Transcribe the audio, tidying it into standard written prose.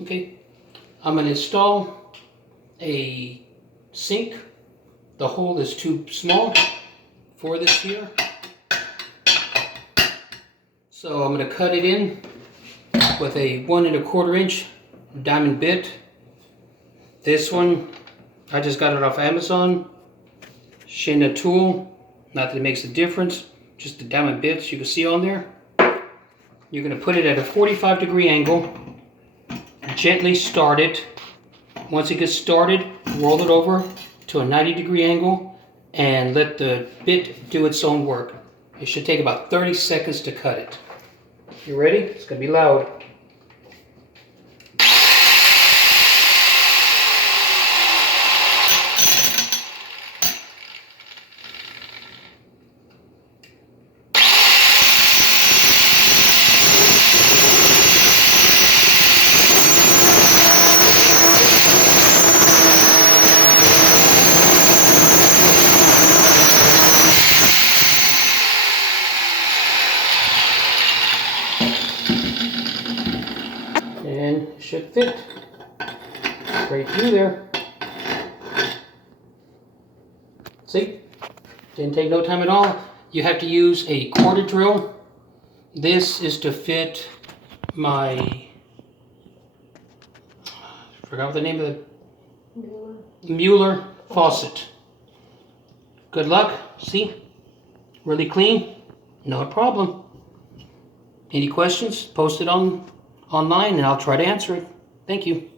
Okay, I'm going to install a sink. The hole is too small for this here. So I'm going to cut it in with a 1 1/4 inch diamond bit. This one, I just got it off Amazon. Shina tool, not that it makes a difference, just the diamond bits you can see on there. You're going to put it at a 45-degree angle, gently start it. Once it gets started, roll it over to a 90-degree angle and let the bit do its own work. It should take about 30 seconds to cut it. You ready? It's going to be loud. And it should fit right through there. See? Didn't take no time at all. You have to use a quarter drill. This is to fit my, I forgot what the name of the Mueller faucet. Good luck. See? Really clean. No problem. Any questions? Post it online and I'll try to answer it. Thank you.